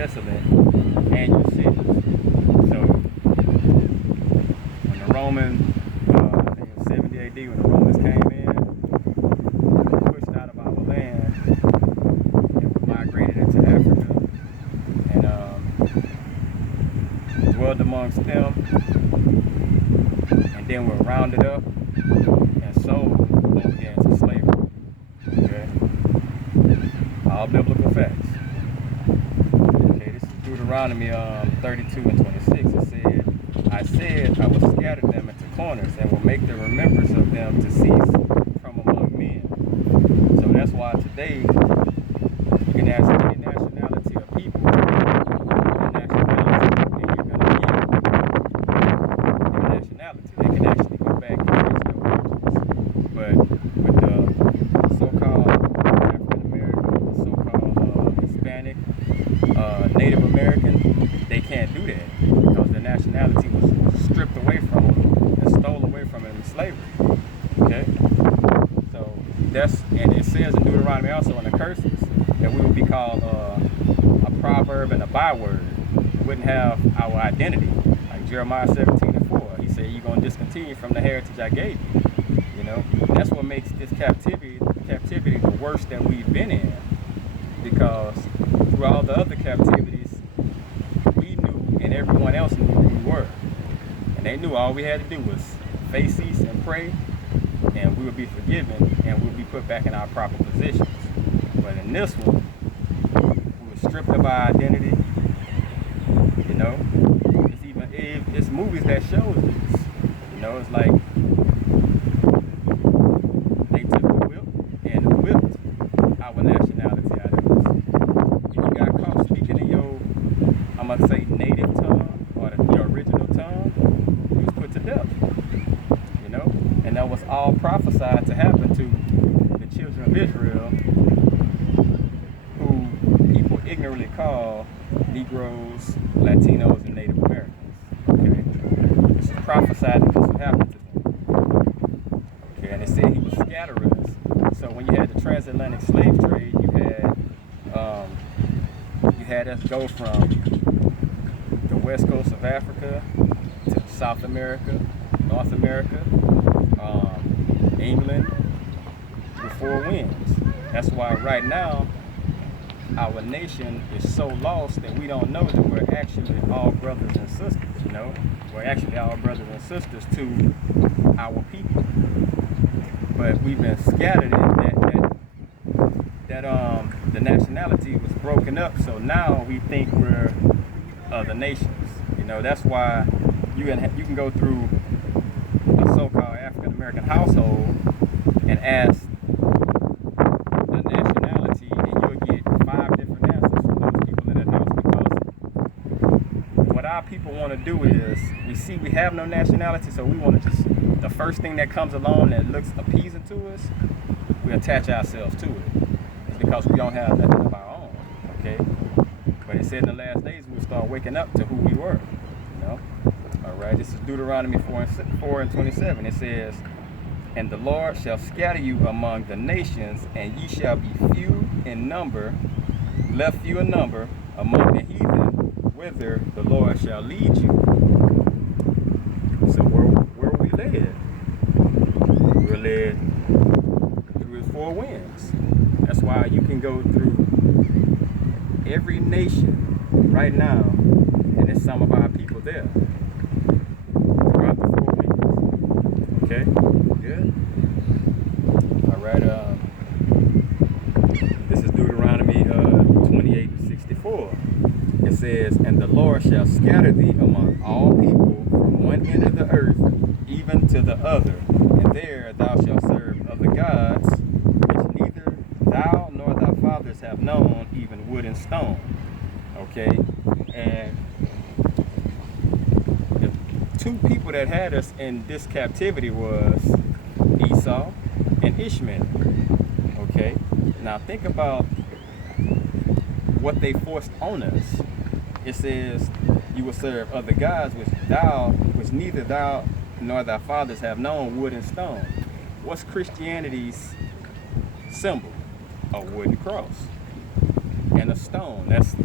desolate and your cities. So when the Romans, I think it was 70 AD, when the Romans came in, pushed out of our land and migrated into Africa and dwelled amongst them, and then were rounded up and sold over there into slavery. Okay? All biblical facts. Okay, this is Deuteronomy 32 and 26. It said, I said I will scatter them into corners and will make the remembrance of them to cease from among men. So that's why today you can ask any nationality of people, their nationality, and you're going to get their nationality. They can actually go back and trace their origins. But with the so-called African American, the so-called Hispanic, Native American, they can't do that because their nationality was stripped away from them and stole away from them in slavery. Okay? So that's, and it says in Deuteronomy also in the curses that we would be called a proverb and a byword. We wouldn't have our identity. Like Jeremiah 17 and 4. He said, you're going to discontinue from the heritage I gave you. You know? That's what makes this captivity the worst that we've been in. Because through all the other captivities, we knew and everyone else knew who we were. And they knew all we had to do was face east and pray, and we would be forgiven and we'll be put back in our proper positions. But in this one, we were stripped of our identity. You know, it's movies that shows this. You know, it's like they took the whip and whipped our nationality out of us. If you got caught speaking in your, I'm gonna say, native tongue or your original tongue, you was put to death. You know, and that was all prophesied to happen to the children of Israel, who people ignorantly call Negroes, Latinos, and Native Americans. Okay, this is prophesied that this would happen to them. Okay, and it said he was scatterers. So when you had the transatlantic slave trade, you had us go from the west coast of Africa to South America, North America, England, with four winds. That's why right now our nation is so lost that we don't know that we're actually all brothers and sisters. You know, we're actually all brothers and sisters to our people. But we've been scattered in that the nationality was broken up, so now we think we're other nations. You know, that's why you can go through a so-called African American household and ask a nationality, and you'll get 5 different answers from those people in that house. Because what our people want to do is, we see we have no nationality, so we want to just, the first thing that comes along that looks appeasing to us, we attach ourselves to it. It's because we don't have nothing of our own, okay? But it said in the last days we'll start waking up to who we were, you know? All right, this is Deuteronomy 4 and 27. It says, and the Lord shall scatter you among the nations, and ye shall be few in number, left few in number, among the heathen, whither the Lord shall lead you. So where we led? We're led through his 4 winds. That's why you can go through every nation right now, and there's some of our people there throughout the 4 winds. Okay, good. All right. This is Deuteronomy 28:64. It says, and the Lord shall scatter thee among all people from one end of the earth even to the other, and there thou shalt serve other gods, which neither thou nor thy fathers have known, even wood and stone. Okay, and the 2 people that had us in this captivity was Esau and Ishmael. Okay, now think about what they forced on us. It says, you will serve other gods which neither thou nor thy fathers have known, wood and stone. What's Christianity's symbol? A wooden cross and a stone. That's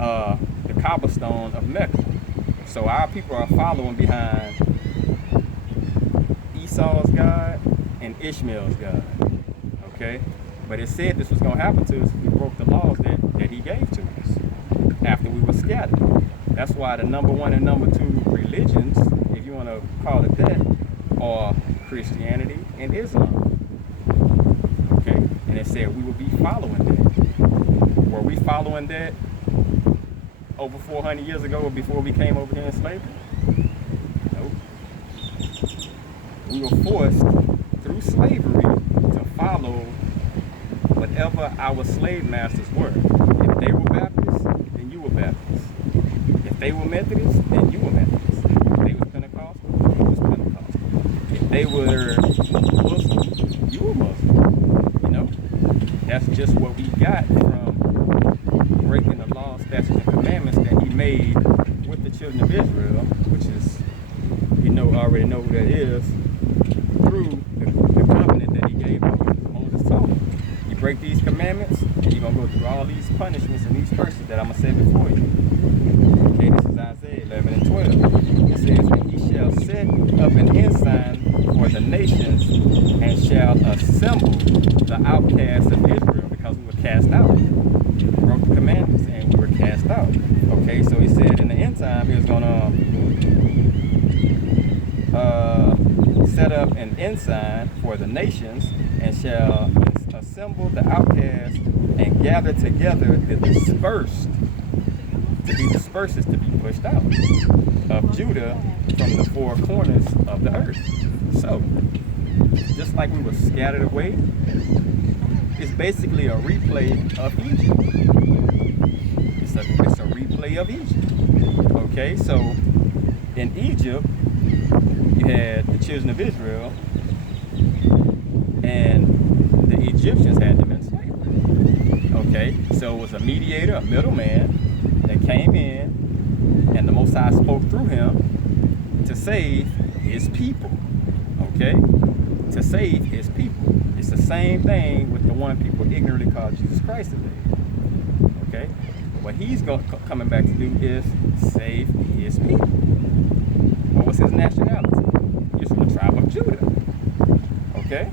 the cobblestone of Mecca. So our people are following behind Esau's God and Ishmael's God. Okay? But it said this was going to happen to us if we broke the laws that he gave to us after we were scattered. That's why the number one and number two religions, if you want to call it that, are Christianity and Islam. Okay? And it said we would be following that. Were we following that over 400 years ago or before we came over here in slavery? Nope. We were forced through slavery to follow whatever our slave masters were. If they were Baptists, then you were Baptist. If they were Methodist, then you were Methodist. If they were Pentecostal, you was Pentecostal. If they were Muslim, you were Muslim. You know? That's just what we got from breaking the law, statutes, and commandments that he made with the children of Israel, which is, you know, already know who that is, through the covenant that he gave Moses told him. You break these commandments, and you're going to go through all these punishments and these curses that I'm going to say before you. Okay, this is Isaiah 11 and 12. It says, and he shall set up an ensign for the nations, and shall assemble the outcasts of Israel, because we were cast out. We broke the commandments, and we were cast out. Okay, so he said in the end time, he was going to set up an ensign for the nations, and shall assemble the outcasts and gather together the dispersed. To be dispersed is to be pushed out of Judah from the four corners of the earth. So, just like we were scattered away, it's basically a replay of Egypt. It's a replay of Egypt. Okay, so in Egypt, you had the children of Israel, and the Egyptians had them in slavery. Okay, so it was a mediator, a middleman, that came in, and the Most High spoke through him to save his people. Okay, to save his people. It's the same thing with the one people ignorantly call Jesus Christ today. Okay, what he's coming back to do is save his people. What was his nationality? He was from the tribe of Judah. Okay,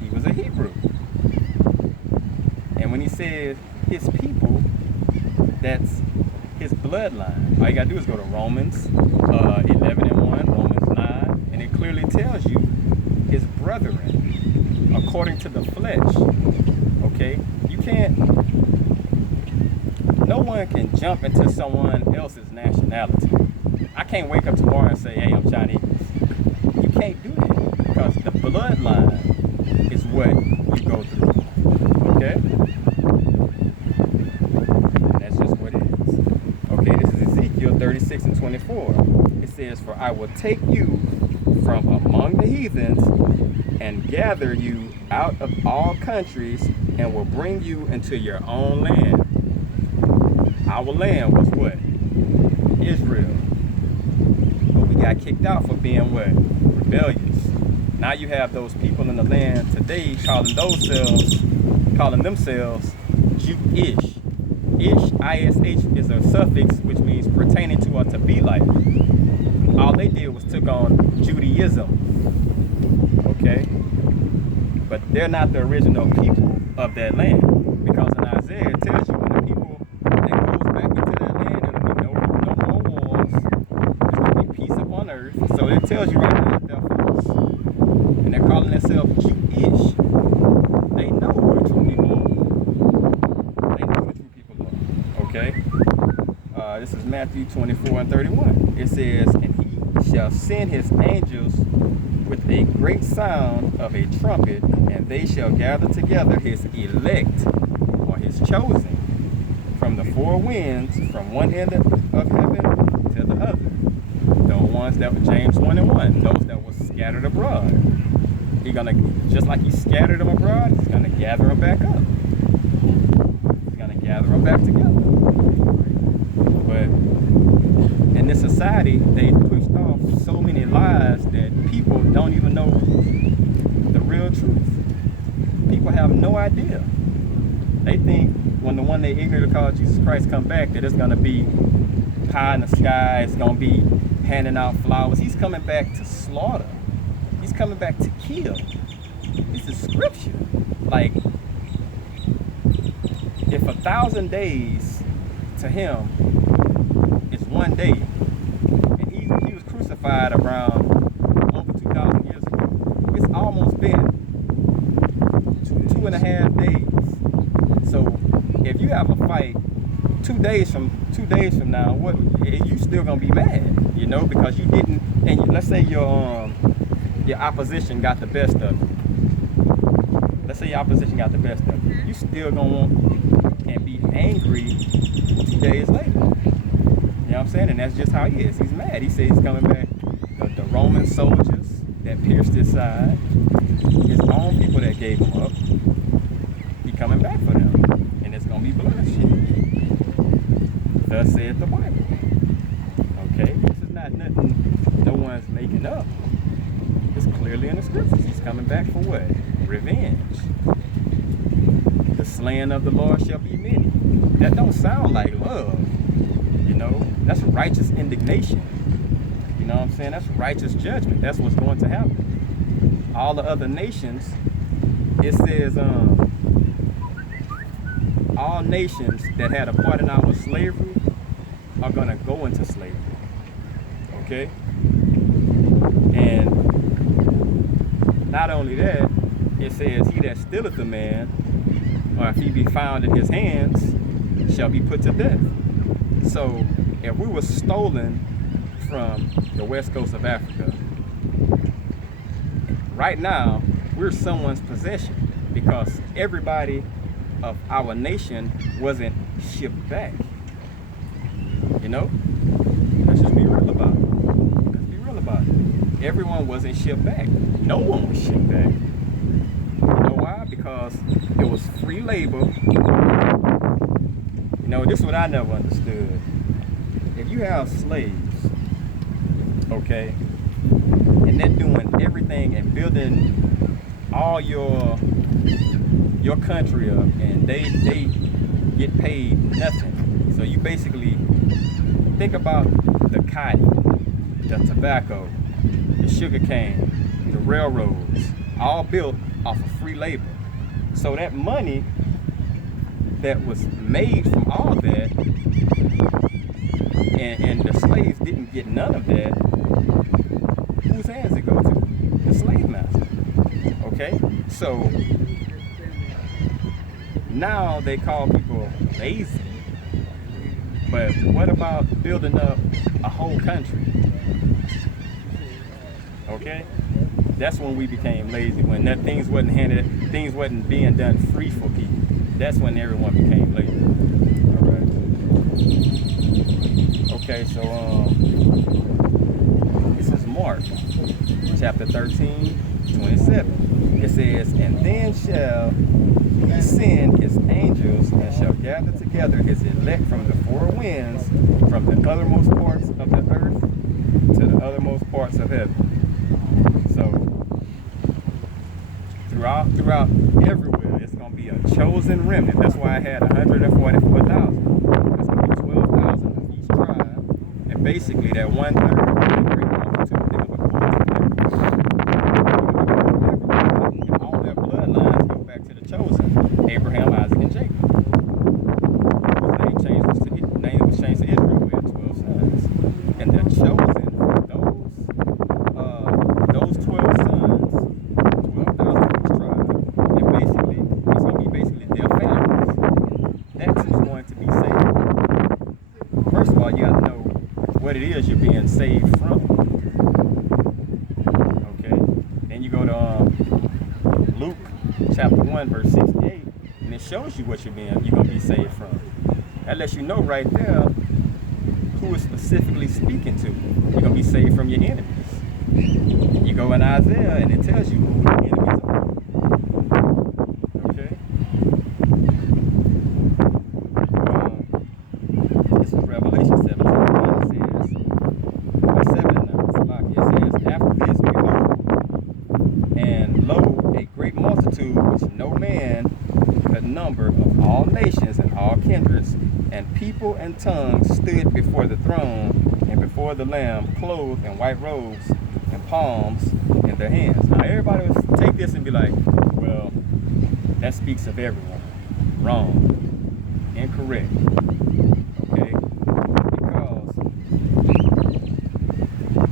he was a Hebrew. And when he says his people, that's his bloodline. All you gotta do is go to Romans 11 and 1, Romans 9, and it clearly tells you his brethren, according to the flesh. Okay, you can't. No one can jump into someone else's nationality. I can't wake up tomorrow and say, hey, I'm Chinese. You can't do that, because the bloodline is what you go through. Okay? That's just what it is. Okay, this is Ezekiel 36 and 24. It says, for I will take you from among the heathens and gather you out of all countries, and will bring you into your own land. Our land was what? Israel. But we got kicked out for being what? Rebellious. Now you have those people in the land today calling themselves Jewish. Ish, I-S-H, is a suffix which means pertaining to or to be like. All they did was took on Judaism. Okay? But they're not the original people of that land. Because in Isaiah it tells you when the people that goes back into that land, there'll be no more wars. There's going to be peace upon earth. So it tells you right now that they're false. And they're calling themselves Jewish. They know who the true people are. They know who the true people are. Okay? This is Matthew 24 and 31. It says, and he shall send his angels with a great sound of a trumpet, and they shall gather together his elect, or his chosen, from the four winds, from one end of heaven to the other. The ones that were James 1 and 1, those that were scattered abroad. He's gonna, just like he scattered them abroad, he's gonna gather them back up. He's gonna gather them back together. But in this society, they pushed off so many lies that people don't even know the real truth. People have no idea. They think when the one they eager to call Jesus Christ come back, that it's gonna be pie in the sky. It's gonna be handing out flowers. He's coming back to slaughter. He's coming back to kill. This is scripture. Like, if 1,000 days to him is one day, and he was crucified around over 2,000 years ago, it's almost been 2.5 days. So if you have a fight 2 days from now, what you still gonna be mad, you know, because you didn't. And let's say your opposition got the best of you. Let's say your opposition got the best of you. You still gonna want and be angry 2 days later. You know what I'm saying? And that's just how he is. He's mad. He says he's coming back. The Roman soldiers that pierced his side, his own people that gave him up, he coming back for them. And it's gonna be bloodshed. Thus saith the Bible. Okay? This is not nothing no one's making up. It's clearly in the scriptures. He's coming back for what? Revenge. The slaying of the Lord shall be many. That don't sound like love. You know, that's righteous indignation. You know what I'm saying? That's righteous judgment. That's what's going to happen. All the other nations, it says, all nations that had a part in our slavery are going to go into slavery. Okay? And not only that, it says, he that stealeth a man, or if he be found in his hands, shall be put to death. So if we were stolen from the west coast of Africa, right now we're someone's possession because everybody of our nation wasn't shipped back. You know? Let's just be real about it. Let's be real about it. Everyone wasn't shipped back. No one was shipped back. You know why? Because it was free labor. You know, this is what I never understood. If you have slaves, okay, and they're doing everything and building all your country up, and they get paid nothing. So you basically think about the cotton, the tobacco, the sugar cane, the railroads, all built off of free labor. So that money that was made from all that, and the slaves didn't get none of that, whose hands it go to? The slave master. Okay? So now they call people lazy. But what about building up a whole country? Okay? That's when we became lazy, when things wasn't being done free for people. That's when everyone became lazy. All right. Okay, so this is Mark chapter 13:27. It says, and then shall he send his angels and shall gather together his elect from the four winds, from the uttermost parts of the earth to the uttermost parts of heaven. So throughout everywhere, it's going to be a chosen remnant. That's why I had 144,000. It's going to be 12,000 of each tribe, and basically that 1/3 of the great multitude, they're going to go and all their bloodlines go back to the chosen, Abraham, Isaac, and Jacob. His name was changed to Israel. We had 12 sons, and the chosen, those 12 sons, 12,000 of each tribe, and basically it's going to be basically their families. That's who's going to be saved. First of all, you got to know what it is you're being saved from. Okay? Then you go to Luke chapter 1 verse 68, and it shows you what you're going to be saved from. That lets you know right there who it's specifically speaking to. You're going to be saved from your enemies. You go in Isaiah and it tells you who your enemies are. Okay? This is Revelation 17. It says, after this, behold, and lo, a great multitude which no man could great number of all nations and all kindreds and people and tongues stood before the throne and before the Lamb, clothed in white robes and palms in their hands. Now everybody would take this and be like, well, that speaks of everyone. Wrong. Incorrect. Okay? Because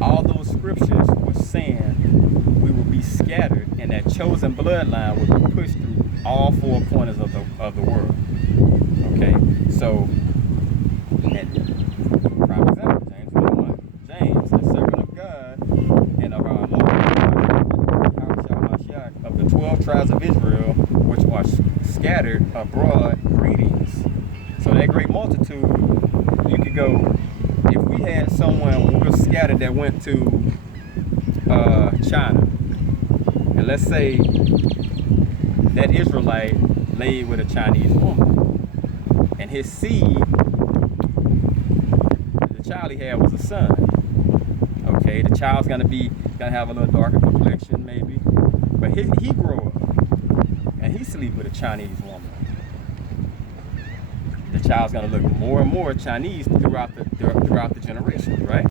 all those scriptures were saying we will be scattered and that chosen bloodline will be pushed through all four corners of the world. Okay? So, prime example, James 1:1. James, a servant of God and of our Lord of the 12 tribes of Israel, which are scattered abroad, greetings. So that great multitude, you could go, if we had someone when we were scattered that went to China, and let's say that Israelite laid with a Chinese woman, and his seed, the child he had was a son. Okay, the child's gonna have a little darker complexion maybe, but he grow up and he sleep with a Chinese woman. The child's gonna look more and more Chinese throughout the generations, right?